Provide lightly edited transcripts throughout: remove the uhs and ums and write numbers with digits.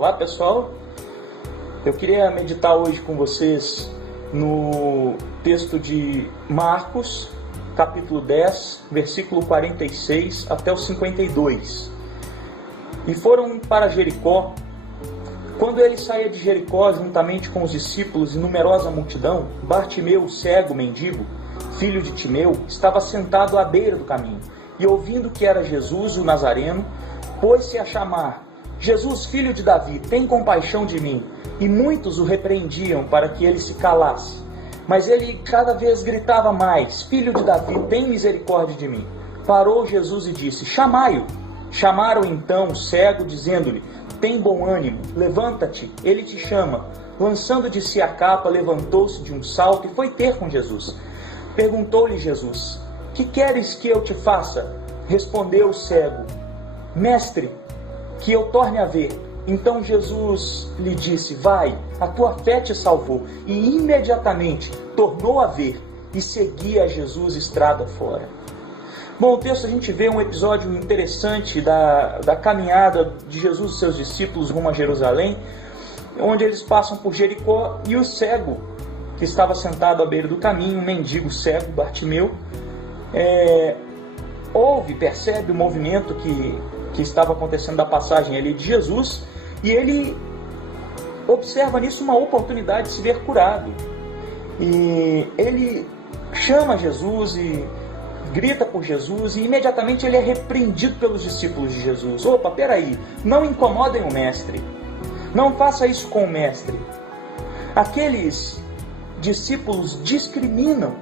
Olá pessoal, eu queria meditar hoje com vocês no texto de Marcos, capítulo 10, versículo 46 até o 52. E foram para Jericó. Quando ele saía de Jericó, juntamente com os discípulos e numerosa multidão, Bartimeu, cego, mendigo, filho de Timeu, estava sentado à beira do caminho, e ouvindo que era Jesus, o Nazareno, pôs-se a chamar: Jesus, filho de Davi, tem compaixão de mim. E muitos o repreendiam para que ele se calasse. Mas ele cada vez gritava mais: Filho de Davi, tem misericórdia de mim. Parou Jesus e disse: Chamai-o. Chamaram então o cego, dizendo-lhe: Tem bom ânimo, levanta-te, ele te chama. Lançando de si a capa, levantou-se de um salto e foi ter com Jesus. Perguntou-lhe Jesus: Que queres que eu te faça? Respondeu o cego: Mestre, que eu torne a ver. Então Jesus lhe disse: Vai, a tua fé te salvou. E imediatamente tornou a ver e seguia Jesus estrada fora. Bom, o texto a gente vê um episódio interessante da caminhada de Jesus e seus discípulos rumo a Jerusalém, onde eles passam por Jericó e o cego, que estava sentado à beira do caminho, um mendigo cego, Bartimeu, percebe o movimento que estava acontecendo da passagem ali de Jesus, e ele observa nisso uma oportunidade de se ver curado. E ele chama Jesus e grita por Jesus, e imediatamente ele é repreendido pelos discípulos de Jesus. Opa, peraí, não incomodem o mestre, não faça isso com o mestre. Aqueles discípulos discriminam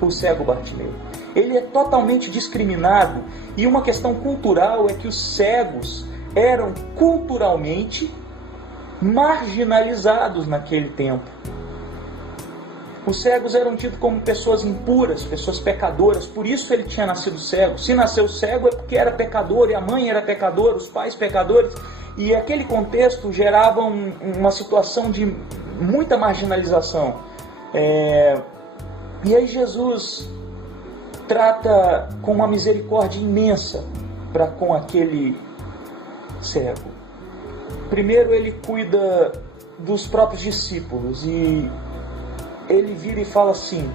o cego Bartimeu. Ele é totalmente discriminado, e uma questão cultural é que os cegos eram culturalmente marginalizados naquele tempo. Os cegos eram tidos como pessoas impuras, pessoas pecadoras, por isso ele tinha nascido cego. Se nasceu cego é porque era pecador, e a mãe era pecadora, os pais pecadores, e aquele contexto gerava uma situação de muita marginalização. E aí Jesus trata com uma misericórdia imensa para com aquele cego. Primeiro ele cuida dos próprios discípulos, e ele vira e fala assim: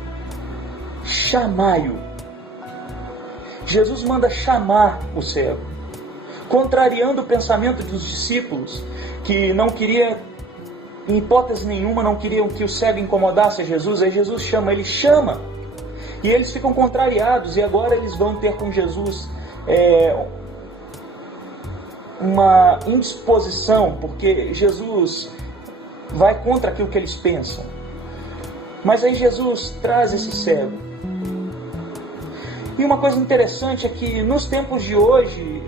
chamai-o. Jesus manda chamar o cego, contrariando o pensamento dos discípulos, que não queria, em hipótese nenhuma, não queriam que o cego incomodasse a Jesus. Aí Jesus chama, ele chama, e eles ficam contrariados, e agora eles vão ter com Jesus uma indisposição, porque Jesus vai contra aquilo que eles pensam. Mas aí Jesus traz esse cego. E uma coisa interessante é que nos tempos de hoje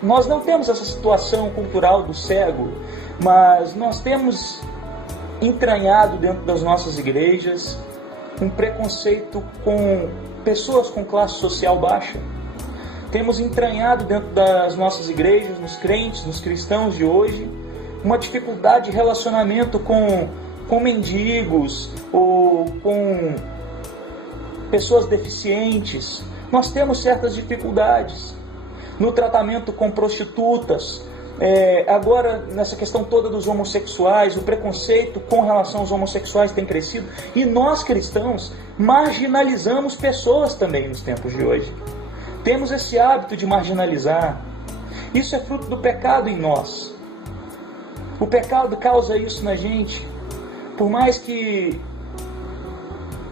nós não temos essa situação cultural do cego, mas nós temos entranhado dentro das nossas igrejas um preconceito com pessoas com classe social baixa. Temos entranhado dentro das nossas igrejas, nos crentes, nos cristãos de hoje, uma dificuldade de relacionamento com mendigos ou com pessoas deficientes. Nós temos certas dificuldades no tratamento com prostitutas. Agora, nessa questão toda dos homossexuais, o preconceito com relação aos homossexuais tem crescido, e nós cristãos marginalizamos pessoas também nos tempos de hoje. Temos esse hábito de marginalizar. Isso é fruto do pecado em nós. O pecado causa isso na gente. Por mais que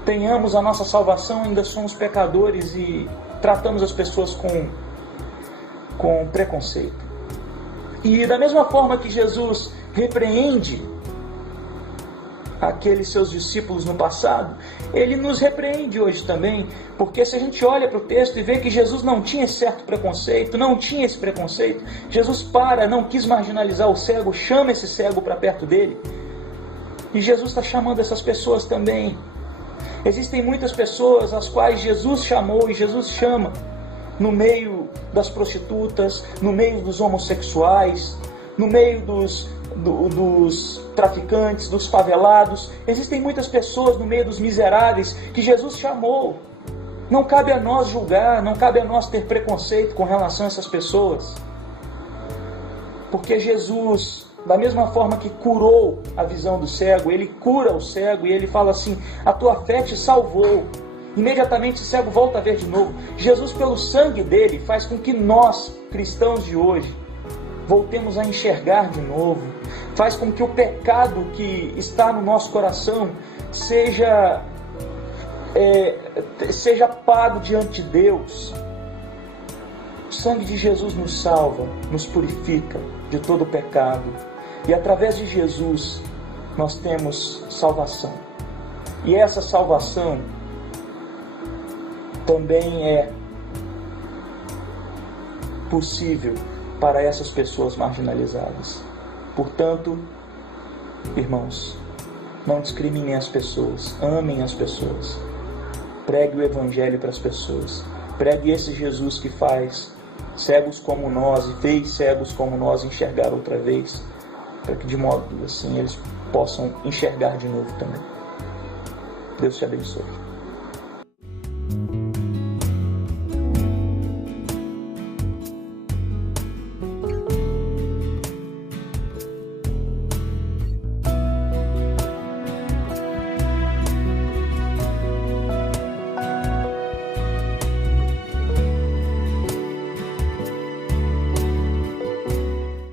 tenhamos a nossa salvação, ainda somos pecadores e tratamos as pessoas com preconceito. E da mesma forma que Jesus repreende aqueles seus discípulos no passado, ele nos repreende hoje também, porque se a gente olha para o texto e vê que Jesus não tinha esse certo preconceito, não tinha esse preconceito, Jesus não quis marginalizar o cego, chama esse cego para perto dele, e Jesus está chamando essas pessoas também. Existem muitas pessoas às quais Jesus chamou e Jesus chama, no meio das prostitutas, no meio dos homossexuais, no meio dos traficantes, dos favelados. Existem muitas pessoas no meio dos miseráveis que Jesus chamou. Não cabe a nós julgar, não cabe a nós ter preconceito com relação a essas pessoas. Porque Jesus, da mesma forma que curou a visão do cego, Ele cura o cego e Ele fala assim: a tua fé te salvou. Imediatamente o cego volta a ver de novo. Jesus, pelo sangue dele, faz com que nós, cristãos de hoje, voltemos a enxergar de novo. Faz com que o pecado que está no nosso coração seja pago diante de Deus. O sangue de Jesus nos salva, nos purifica de todo o pecado. E através de Jesus nós temos salvação. E essa salvação também é possível para essas pessoas marginalizadas. Portanto, irmãos, não discriminem as pessoas, amem as pessoas. Pregue o Evangelho para as pessoas. Pregue esse Jesus que faz cegos como nós e fez cegos como nós enxergar outra vez, para que de modo assim eles possam enxergar de novo também. Deus te abençoe.